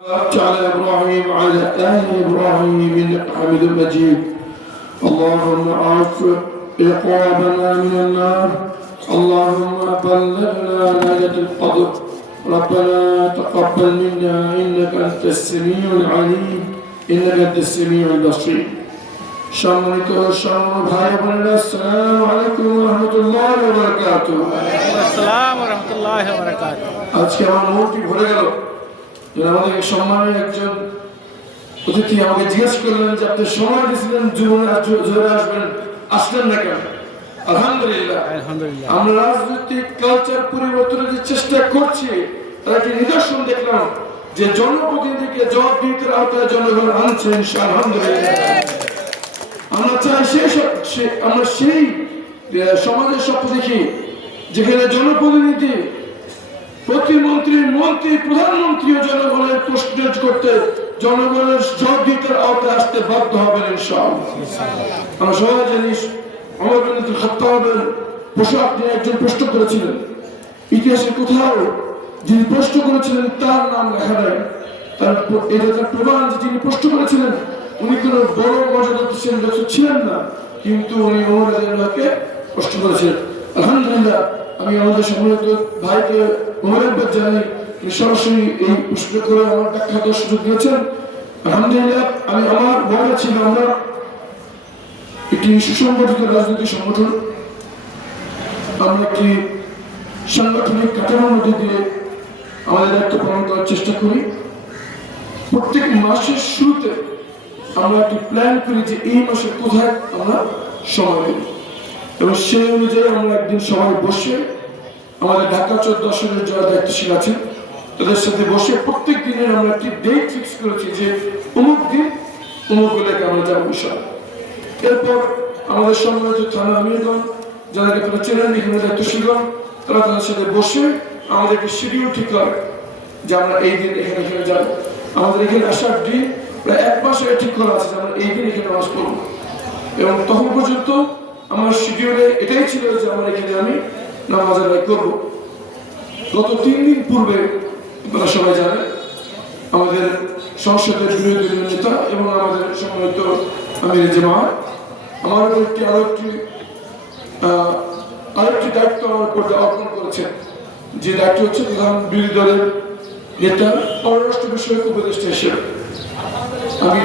على إبراهيم وعلى آل إبراهيم إنك حميد مجيد. اللهم أعف رقابنا من النار. اللهم بلغنا ليلة القدر. ربنا تقبل منا إنك أنت السميع العليم إنك أنت السميع البصير. সম্মানিত ভাই বোনেরা, আসসালামু আলাইকুম ওয়া রাহমাতুল্লাহি ওয়া বারাকাতুহু। আসসালামু ওয়া রাহমাতুল্লাহি ওয়া বারাকাতুহু। আজকে আমার মনটি ভরে গেল। আমাদের সম্মানের একজন অতিথি আমাকে জিজ্ঞেস করলেন যে আপনি সময় দিয়েছিলেন জোরে আসলেন না কেন? আলহামদুলিল্লাহ, আমরা রাজনৈতিক কালচার পরিবর্তনের যে চেষ্টা করছি তার একটি নিদর্শন দেখলাম যে জনপ্রতিনিধিকে জবাবদিহিতার আওতায় জনগণ আনছে ইনশাআল্লাহ। আলহামদুলিল্লাহ, আমরা চাই আমরা সেই সমাজের স্বপ্ন দেখি যেখানে জনপ্রতিনিধি, প্রতিমন্ত্রী, মন্ত্রী, প্রধানমন্ত্রীও জনগণের প্রশ্ন করতে, জনগণের জবাবদিহিতার আওতায় আসতে বাধ্য হবেন ইনশাআল্লাহ। আমরা সবাই জানি ওমর বিন খাত্তাবের পোশাক নিয়ে একজন প্রশ্ন করেছিলেন। ইতিহাসে কোথাও যিনি প্রশ্ন করেছিলেন তার নাম লেখা নেই। এটা তার প্রমাণ যে যিনি প্রশ্ন করেছিলেন উনি কোনো বড় মর্যাদাশীল ব্যক্তি ছিলেন না, কিন্তু উনি ওমর রাদিয়াল্লাহুকে প্রশ্ন করেছিলেন। আলহামদুলিল্লাহ, আমি আমাদের সম্মানিত ভাইকে মোবারকবাদ জানাই, সরাসরি এই প্রশ্ন করে আমার ব্যাখ্যা দেওয়ার সুযোগ দিয়েছেন। আলহামদুলিল্লাহ, আমি আমার মনে ছিল আমরা একটি সুসংগঠিত রাজনৈতিক সংগঠন, আমরা একটি সাংগঠনিক কাঠামোর মধ্যে দিয়ে আমাদের দায়িত্ব পালন করার চেষ্টা করি। প্রত্যেক মাসের শুরুতে আমরা একটি প্ল্যান করি যে এই মাসে কোথায় আমরা সময় দেব, এবং সেই অনুযায়ী আমরা একদিন সবাই বসে আমাদের ঢাকা 14 আসনের যারা দায়িত্বশীল আছেন তাদের সাথে বসে প্রত্যেক দিনের আমরা একটি ডেট ফিক্স করেছি যে অমুক দিন অমুক এলাকায় আমরা যাবো সব। এরপর আমাদের সম্মানিত থানা আমিরগণ যাদেরকে তারা চেনেন, এখানে দায়িত্বশীলগণ, তারা তাদের সাথে বসে আমাদের একটি শিডিউল ঠিক করে যে আমরা এই দিন এখানে এখানে যাবো। আমাদের এখানে আসার দিন প্রায় 1 মাস ঠিক করা আছে যে আমরা এই দিন এখানে নামাজ পড়বো, এবং তখন পর্যন্ত আমার শিডিউলে এটাই ছিল যে আমরা এখানে আমি নামাজ আদায় করবো। গত 3 দিন পূর্বে আপনারা সবাই জানেন আমাদের সংসদের বিরোধী দলীয় নেতা এবং আমাদের সম্মানিত আমির জামাত আমার আরেকটি দায়িত্ব আমার উপর অর্পণ করেছেন, যে দায়িত্ব হচ্ছে প্রধান বিরোধী দলের নেতা পররাষ্ট্র বিষয়ক উপদেষ্টা হিসেবে। আমি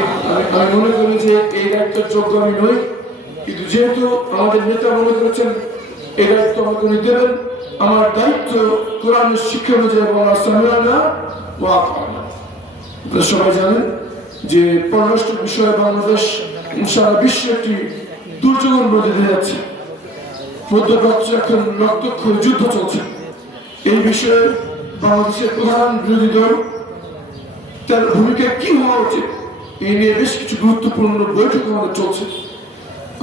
মনে করি যে এই দায়িত্বের যোগ্য আমি নই, কিন্তু যেহেতু আমাদের নেতা মনে করেছেন এই দায়িত্ব আমাকে উনি দেবেন, আমার দায়িত্ব কোরআনের শিক্ষা অনুযায়ী বলা সামিআনা ওয়া আতা'না। আপনারা সবাই জানেন যে পররাষ্ট্র বিষয়ে বাংলাদেশ সারা বিশ্বে একটি দুর্যোগের মধ্যে দিয়ে যাচ্ছে। মধ্যপ্রাচ্যে এখন রক্তক্ষয়ী যুদ্ধ চলছে। এই বিষয়ে বাংলাদেশের প্রধান বিরোধী দল তার ভূমিকা কি হওয়া উচিত এই নিয়ে বেশ কিছু গুরুত্বপূর্ণ বৈঠক আমাদের চলছে।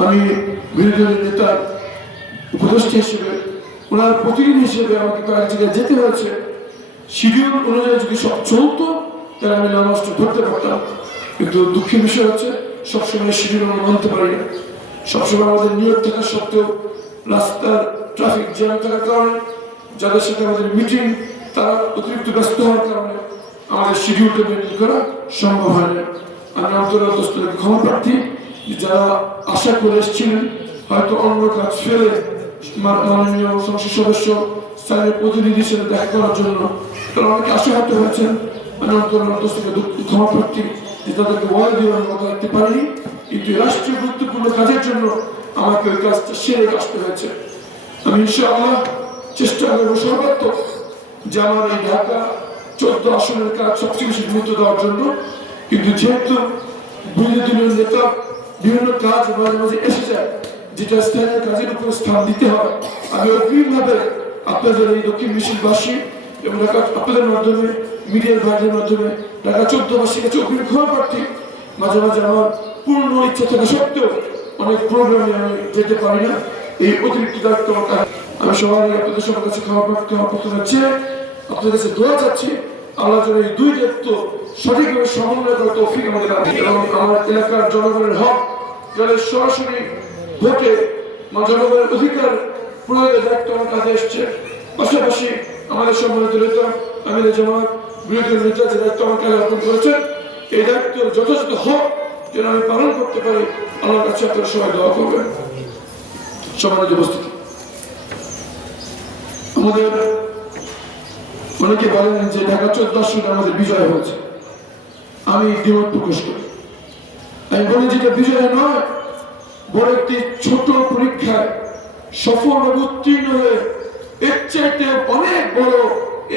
আমি বিরোধী দলের নেতার উপদেষ্টা হিসেবে, ওনার প্রতিনিধি হিসেবে আমাকে কয়েক জায়গায় যেতে হয়েছে। শিডিউল অনুযায়ী যদি সব চলতো তাহলে আমি নামাজটা ধরতে পারতাম, কিন্তু দুঃখের বিষয় হচ্ছে সবসময় শিডিউল আমরা মানতে পারি না। সবসময় আমাদের নিয়োগ থাকা সত্ত্বেও রাস্তার ট্রাফিক জ্যাম থাকার কারণে, যাদের সাথে আমাদের মিটিং তারা অতিরিক্ত ব্যস্ত হওয়ার কারণে আমাদের শিডিউলটা মেনটেন করা সম্ভব হয় না। আমি অন্তরস্থলে ক্ষমা প্রার্থী, যারা আশা করে এসেছিলেন হয়তো অন্য কাজ ফেলে মাননীয় সংসদ সদস্য স্থানীয় প্রতিনিধির সাথে দেখা করার জন্য তারা অনেকে আশাহত হয়েছেন। আমি অন্তরস্থলে ক্ষমা প্রার্থী যে তাদেরকে ওয়াদা দিয়ে আমি কথা রাখতে পারিনি, কিন্তু রাষ্ট্রীয় গুরুত্বপূর্ণ কাজের জন্য আমাকে ওই কাজটা সেরে আসতে হয়েছে। আমি ইনশাআল্লাহ চেষ্টা করবো সর্বাত্মক যে আমার এই ঢাকা 14 আসনের কাজ সবচেয়ে বেশি গুরুত্ব দেওয়ার জন্য। কিন্তু যেহেতু বিরোধী দলীয় নেতা বিভিন্ন কাজ মাঝে মাঝে এসে যায় যেটা স্থানীয় কাজের উপর স্থান দিতে হয়, আমি অগ্রিমভাবে আপনাদের এই দক্ষিণ মিছিলবাসী এবং আপনাদের মাধ্যমে, মিডিয়ার ভাইদের মাধ্যমে ঢাকা 14বাসীর কাছে অগ্রিম ক্ষমা প্রার্থী। মাঝে মাঝে আমার পূর্ণ ইচ্ছা থাকা সত্ত্বেও অনেক প্রোগ্রামে আমি যেতে পারি না, এই অতিরিক্ত দায়িত্ব আমি সবাই আপনাদের সবার কাছে ক্ষমা প্রার্থী হচ্ছে। আপনাদের কাছে দোয়া চাচ্ছি আল্লাহ যেন এই দুই দায়িত্ব সঠিকভাবে সমন্বয় করার তৌফিক আমাদের আছে, এবং আমার এলাকার জনগণের হক যাদের সরাসরি ভোটে জনগণের অধিকার প্রয়োগের দায়িত্ব আমার কাছে এসছে। পাশাপাশি আমাদের সম্মানিত নেতা আমির জামাত বিরোধী নেতা যে দায়িত্ব আমাকে অর্পণ করেছেন, এই দায়িত্ব যথাযথ হক যেন আমি পালন করতে পারি, আমার কাছে আপনারা সবাই দোয়া করবেন। সম্মানিত উপস্থিতি, আমাদের অনেকে বলেন যে ঢাকা 14 আসনে আমাদের বিজয় হয়েছে। আমি দ্বিমত প্রকাশ করি। আমি বলি যেটা বিজয় নয়, বড় একটি ছোট পরীক্ষায় সফলভাবে উত্তীর্ণ হয়ে এর চাইতে অনেক বড়,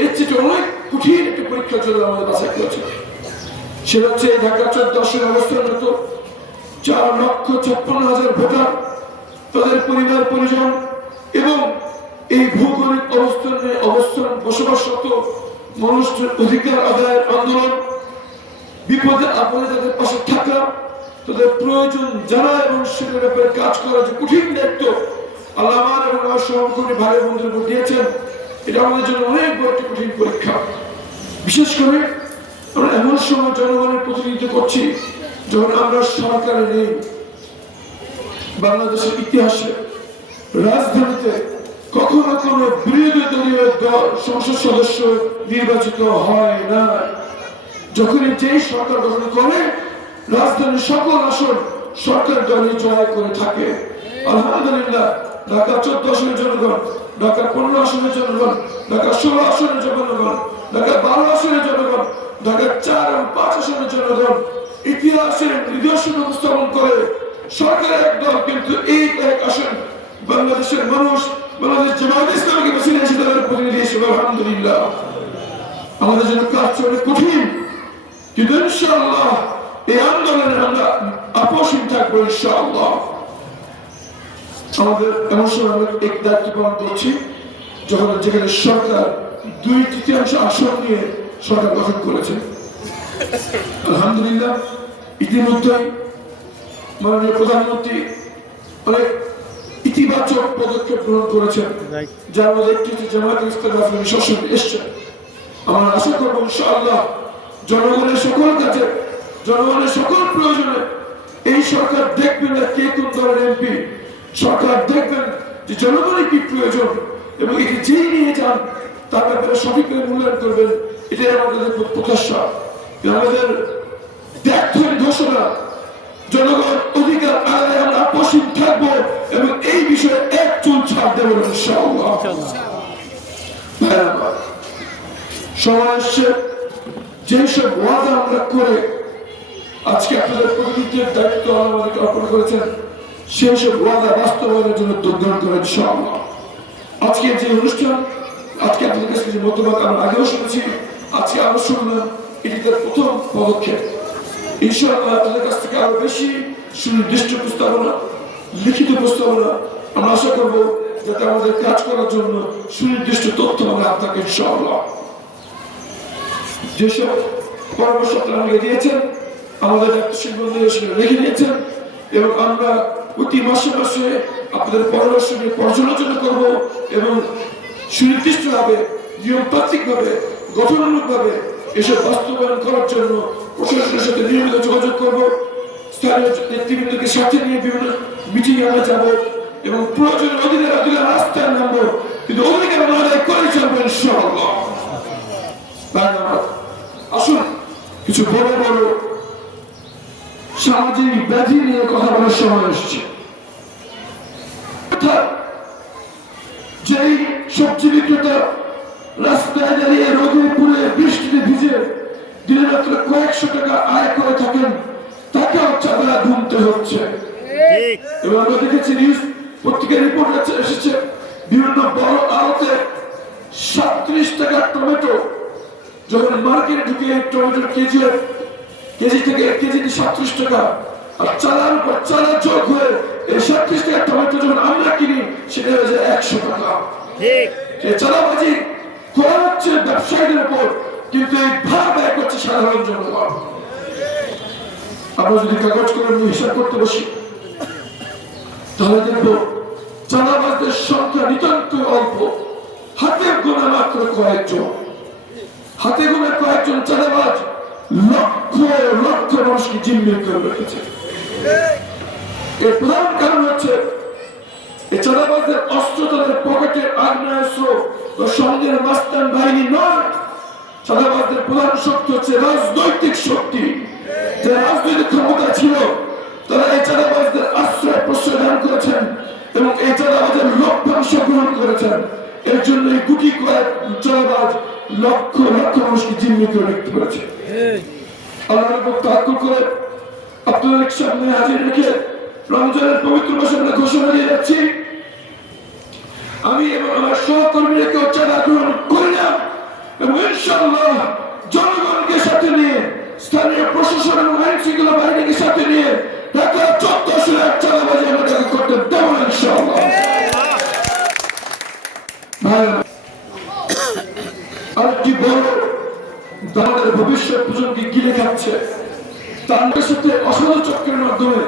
এর চাইতে অনেক কঠিন একটি পরীক্ষার জন্য আমাদের বাছাই করেছে। সেটা হচ্ছে ঢাকা 14 আসনে অবস্থানরত 4,56,000 ভোটার, তাদের পরিবার পরিজন এবং এই ভৌগোলিক অবস্থান বসবাসরত মানুষের অধিকার আদায়ের আন্দোলন, বিপদে আপদে তাদের পাশে থাকা, তাদের প্রয়োজন জানা এবং সেটার ব্যাপারে কাজ করা যে কঠিন দায়িত্ব আল্লাহ আমার এবং আমার সহকর্মী ভাই বন্ধুর উপর দিয়েছেন, এটা আমাদের জন্য অনেক বড় একটি কঠিন পরীক্ষা। বিশেষ করে আমরা এমন সময় জনগণের প্রতিনিধিত্ব করছি যখন আমরা সরকারে নেই। বাংলাদেশের ইতিহাসে রাজধানীতে কখনো কোনো বিরোধী দলীয় দল সংসদ সদস্য নির্বাচিত হয় না। যখনই যেই সরকার গঠন করে রাজধানীর সকল আসন সরকার দলই জয় করে থাকে। আলহামদুলিল্লাহ, ঢাকা 14 আসনের জনগণ, ঢাকা 15 আসনের জনগণ, ঢাকা 16 আসনের জনগণ, ঢাকা 12 আসনের জনগণ, ঢাকা 4 এবং 5 আসনের জনগণ ইতিহাসের নিদর্শন উপস্থাপন করে সরকারের এক দল কিন্তু এই কয়েক আসন বাংলাদেশের মানুষ, বাংলাদেশ জামায়াত ইসলামীকে বেছে নিয়েছে তাদের প্রতিনিধি হিসেবে। আলহামদুলিল্লাহ, আমাদের জন্য কাজ অনেক কঠিন, কিন্তু ইনশাআল্লাহ এই আন্দোলনে আমরা আপোষহীন থাকবো ইনশাআল্লাহ। আমাদের এমন সময় আমরা এক দায়িত্ব পালন করছি যখন যেখানে সরকার 2/3 আসন নিয়ে সরকার গঠন করেছে। আলহামদুলিল্লাহ, ইতিমধ্যেই মাননীয় প্রধানমন্ত্রী অনেক ইতিবাচক পদক্ষেপ গ্রহণ করেছেন, যার মধ্যে একটি জামায়াত ইসলামী শাসন এসছে। আমরা আশা করবো ইনশাআল্লাহ জনগণের সকল কাজে, জনগণের সকল প্রয়োজনে এই সরকার দেখবেন না কে কোন দলের এমপি, সরকার দেখবেন যে জনগণের কি প্রয়োজন এবং এটি যেই নিয়ে যান তার ব্যাপারে সঠিকভাবে মূল্যায়ন করবেন। এটাই আমাদের প্রত্যাশা। আমাদের ত্যাগের ঘোষণা, জনগণ অধিকার আদায়ে আমরা আপোষহীন থাকবো এবং এই বিষয়ে এক চুল ছাড় দেব ইনশাআল্লাহ। সময় আসছে যেসব ওয়াদা আমরা করে আজকে আপনাদের প্রতিনিধিত্বের দায়িত্ব আমাদেরকে অর্পণ করেছেন, সেই সব ওয়াদা বাস্তবায়নের জন্য যোগদান করেন ইনশাআল্লাহ। আজকে যে অনুষ্ঠান, আজকে আপনাদের কাছে যে মতামত আমরা আগেও শুনেছি, আজকে আরো শুনলাম, এটি তার প্রথম পদক্ষেপ। ইনশাআল্লাহ আপনাদের কাছ থেকে আরো বেশি সুনির্দিষ্ট প্রস্তাবনা, লিখিত প্রস্তাবনা আমরা আশা করব, যাতে আমাদের কাজ করার জন্য সুনির্দিষ্ট তথ্য আমরা আপনাকে ইনশাআল্লাহ। যেসব পরামর্শ আপনারা আমাকে দিয়েছেন আমাদের দায়িত্বশীল বন্ধুরা সেটা রেখে দিয়েছেন এবং আমরা প্রতি মাসে মাসে আপনাদের পরামর্শ নিয়ে পর্যালোচনা করব এবং সুনির্দিষ্টভাবে, নিয়মতান্ত্রিকভাবে, গঠনমূলকভাবে এসব বাস্তবায়ন করার জন্য প্রশাসনের সাথে নিয়মিত যোগাযোগ করব। স্থানীয় নেতৃবৃন্দকে সাথে নিয়ে বিভিন্ন মিটিং আমরা যাব এবং প্রয়োজনের অধিকার রাস্তায় নামবো, কিন্তু অধিকার আমরা আদায় করে চলবো ইনশাআল্লাহ। আসুন কিছু বড় বড় সামাজিক ব্যাধি নিয়ে কথা বলার সময় এসছে। যেই সবজি বিক্রেতা রাস্তায় দাঁড়িয়ে রোদে পুড়ে বৃষ্টিতে ভিজে দিনে মাত্র কয়েকশো টাকা আয় করে থাকেন, তাকেও চাঁদা গুনতে হচ্ছে। এবং আমরা দেখেছি নিউজ পত্রিকার রিপোর্ট এসেছে, বিভিন্ন বড় আড়তে 37 টাকার টমেটো যখন মার্কেটে ঢুকে টমেটোর কেজি থেকে 1 কেজি 37 টাকা, আর চালার উপর চালা যোগ হয়ে এই 37 টাকার টমেটো যখন আমরা কিনি সেটা হয়ে যায় 100 টাকা। এই চালাবাজি করা হচ্ছে ব্যবসায়ীদের উপর, কিন্তু এই ভার ব্যয় করছে সাধারণ জনগণ। আমরা যদি কাগজ করে হিসাব করতে বসি তাহলে দেখবো চালাবাজদের সংখ্যা নিতান্ত অল্প, হাতে গোনা মাত্র কয়েকজন। হাতে গোনা কয়েকজন চাঁদাবাজ লক্ষ লক্ষ মানুষকে জিম্মি করে রেখেছে। এর প্রধান কারণ হচ্ছে এই চাঁদাবাজদের অস্ত্র তাদের পকেটে আগ্নেয়াস্ত্র বা সঙ্গের মাস্তান বাহিনী নয়, চাঁদাবাজদের প্রধান শক্তি হচ্ছে রাজনৈতিক শক্তি। যে রাজনৈতিক ক্ষমতা ছিল তারা এই চাঁদাবাজদের আশ্রয় প্রশ্রয় দান করেছেন এবং এই চাঁদাবাজের লভ্যাংশ গ্রহণ করেছেন। এর জন্য এই গুটি কয়েক চাঁদাবাজ লক্ষ লক্ষ মানুষকে জিম্মি করে রাখতে পেরেছে। আল্লাহর উপর তাওয়াক্কুল করে আপনাদের সামনে হাজির রেখে রমজানের পবিত্র মাসে আমরা ঘোষণা দিয়ে যাচ্ছি, আমি এবং আমার সহকর্মীরা কেউ চাঁদা গ্রহণ করি না এবং ইনশাআল্লাহ জনগণকে সাথে নিয়ে স্থানীয় প্রশাসন এবং আইন শৃঙ্খলা বাহিনীকে সাথে নিয়ে ঢাকা 1400 লাখ চাঁদাবাজি আমরা করতে দেব না ইনশাআল্লাহ। আরেকটি বড় আমাদের ভবিষ্যৎ প্রজন্মকে গিলে খাচ্ছে, তাদের সাথে অসাধু চক্রের মাধ্যমে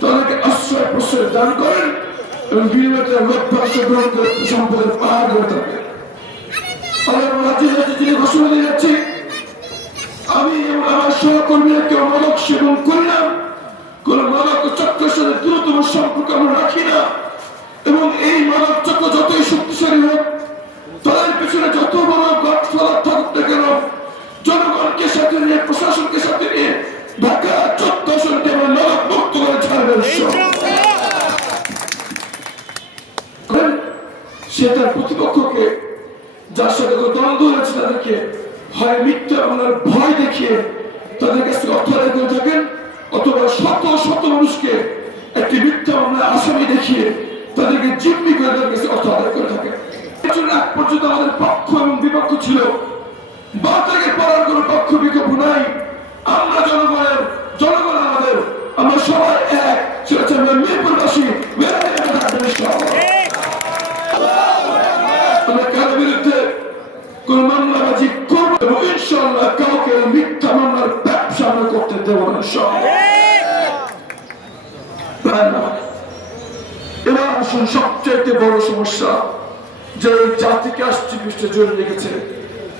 তাদেরকে আশ্রয় প্রশ্রয় দান করেন এবং বিনিময়ে লভ্যাংশ গ্রহণ করে সম্পদের পাহাড় গড়ে থাকে। ঘোষণা দিয়ে যাচ্ছি, আমি এবং আমার সহকর্মীরা কেউ মাদক সেবন করি না, কোন মাদক চক্রের সাথে দ্রুততম সম্পর্ক আমরা রাখি না এবং এই মাদক চক্র যতই শক্তিশালী হোক, তাদের পেছনে যত বড় গডফাদার থাকুক না কেন, জনগণকে সাথে নিয়ে প্রশাসনকে সাথে নিয়ে ঢাকা 1400কে আমরা মাদক মুক্ত করে ছাড়বেন। সে তার প্রতিপক্ষকে যার সাথে দ্বন্দ্ব হয়েছে তাদেরকে হয় মিথ্যা মামলার ভয় দেখিয়ে তাদের কাছ থেকে অর্থ আদায় করে থাকেন, অথবা শত শত মানুষকে একটি মিথ্যা মামলার আসামি দেখিয়ে তাদেরকে জিম্মি করে তাদের কাছে অর্থ আদায় করে থাকেন। এক পর্যন্ত আমাদের পক্ষ এবং বিপক্ষ ছিল, বাতাকে পাওয়ার কোন পক্ষ বিপক্ষ নাই। আমরা জনগণ আমাদের, আমরা সবাই এক, সেটা হচ্ছে আমরা মিরপুরবাসী আমরা কারো বিরুদ্ধে কোন মামলাবাজি করবো এবং ইনশাআল্লাহ কাউকে মিথ্যা মামলার ব্যবসা আমরা করতে দেব না ইনশাআল্লাহ। এবার আসুন সবচেয়ে বড় সমস্যা যে জাতিকে আষ্টে পৃষ্ঠে জড়িয়ে রেখেছে,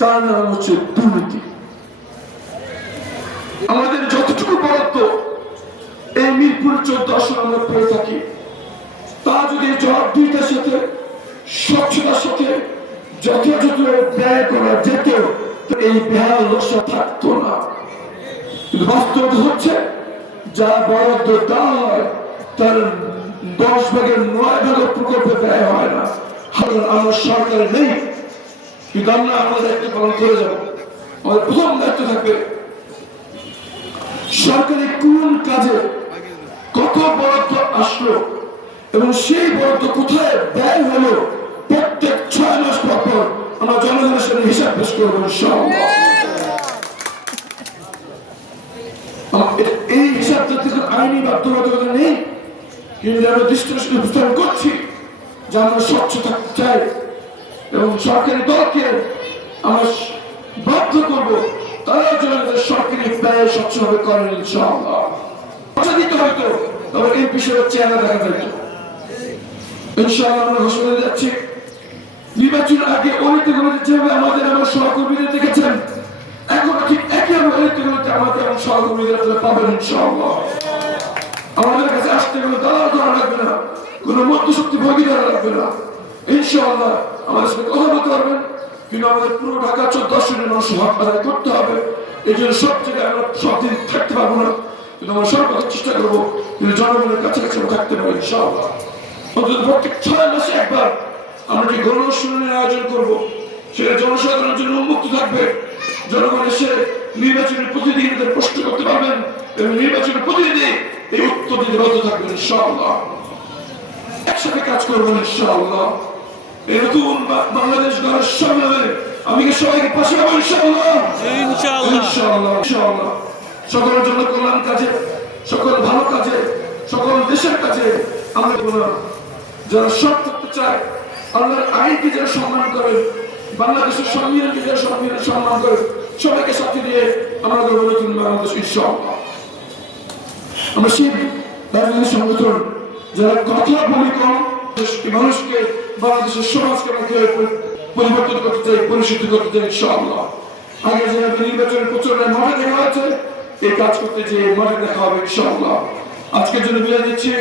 তার নাম হচ্ছে দুর্নীতি। আমাদের যতটুকু বরাদ্দ এই মিরপুর 14 আসন আমরা পেয়ে থাকি, তা যদি জবাবদিহিতার সাথে স্বচ্ছতার সাথে যথাযথ ব্যয় করা যেত, এই বেহাল দশা থাকতো না। কিন্তু বাস্তবতা হচ্ছে যা বরাদ্দ দেওয়া হয় তার 10 ভাগের 9 ভাগ প্রকল্পে ব্যয় হয় না। আমার সরকার নেই, কিন্তু আমরা আমাদের দায়িত্ব পালন করে যাব। আমাদের প্রথম দায়িত্ব থাকবে সরকারি কোন কাজে কত বরাদ্দ আসলো এবং সেই বরাদ্দ কোথায় ব্যয় হলো, প্রত্যেক 6 মাস পর আমরা জনগণের সাথে হিসাব পেশ করবো ইনশাআল্লাহ। এই হিসাবটা থেকে আইনি বাধ্যবাধকতা নেই, কিন্তু আমরা দৃষ্টি উপস্থাপন করছি যে আমরা স্বচ্ছ থাকতে চাই এবং সরকারি দলকে আমরা বাধ্য করবো তারা যেন সরকারি ব্যয় স্বচ্ছভাবে করেন ইনশাআল্লাহ। দিতে হয়তো তবে এই বিষয়ের চেহারা দেখা যেত ইনশাআল্লাহ। আমরা ঘোষণা যাচ্ছি, নির্বাচন আগে অলিতে-গলিতে যেভাবে আমাদের আমার সহকর্মীদের দেখেছেন, এখন ঠিক একইভাবে অলিতে-গলিতে আমাদের আমার সহকর্মীদের পাবেন ইনশাআল্লাহ। আমাদের কাছে আসতে গেলে দালাল করা লাগবে না, কোনো মধ্যশক্তি ভাগিদার লাগবে না ইনশাআল্লাহ। আমাদের সাথে কথা বলতে পারবেন, কিন্তু আমাদের পুরো ঢাকা 14 মানুষ হক আদায় করতে হবে। এই জন্য সব জায়গায় আমরা সব দিন থাকতে পারবো না, কিন্তু আমরা সর্বদা চেষ্টা করবো কিন্তু জনগণের কাছাকাছি আমরা থাকতে পারি ইনশাআল্লাহ। অন্তত প্রত্যেক 6 মাসে একবার আমরা যে গণশুনানির আয়োজন করবো, সেটা জনসাধারণের জন্য উন্মুক্ত থাকবে। জনগণ এসে নির্বাচনের প্রতিনিধি প্রশ্ন করতে পারবেন এবং নির্বাচনের প্রতিনিধি এই উত্তর দিতে বাধ্য থাকবেন ইনশাআল্লাহ। একসাথে কাজ করবেন ইনশাআল্লাহ। এই নতুন বাংলাদেশ গড়ার সামনে আমি সবাইকে পাশে পাবো ইনশাআল্লাহ ইনশাআল্লাহ ইনশাআল্লাহ। সকলের জন্য কল্যাণ কাজে, সকল ভালো কাজে, সকল দেশের কাজে আমরা যারা সৎ করতে চায়, আল্লাহর আইনকে যারা সম্মান করেন, বাংলাদেশের সংবিধানকে যারা সম্মান করেন, সবাইকে সাথে দিয়ে আমরা গড়ব নতুন বাংলাদেশ ইনশাআল্লাহ। আমরা সেই বাংলাদেশ সংগঠন যারা কথা বলি কম, মানুষকে বাংলাদেশের সমাজকে পরিবর্তন করতে চাই, পরিশুদ্ধ করতে চাই ইনশাআল্লাহ। আগে যেভাবে নির্বাচনের প্রচারণায় মাঠে দেখা হয়েছে, এই কাজ করতে যে মাঠে দেখা হবে ইনশাআল্লাহ। আজকের জন্য বিদায় দিচ্ছি।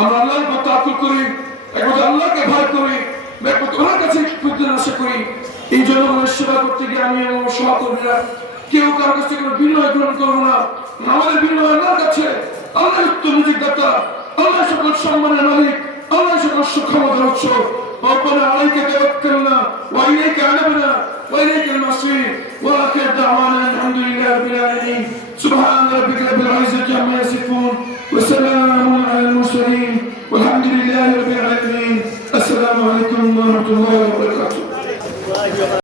আমরা আল্লাহর পথে তাওয়াক্কুল করি, একমাত্র আল্লাহকে ভয় করি, একমাত্র ওনার কাছে আশা করি। এই জনগণের সেবা করতে গিয়ে আমি এবং সহকর্মীরা কেউ কারো কাছ থেকে কোনো বিনিময় গ্রহণ করবো না। আমাদের বিনিময় আল্লাহর কাছে। আল্লাহ উত্তম রিজিকদাতা, আল্লাহ সকল সম্মানের মালিক, আল্লাহ সকল সুক্ষমতার উৎস। ربنا عليك توكلنا وإليك أنبنا وإليك المصير وآخر دعوانا الحمد لله رب العالمين سبحان ربك رب العزة عما يصفون وسلام على المرسلين والحمد لله رب العالمين.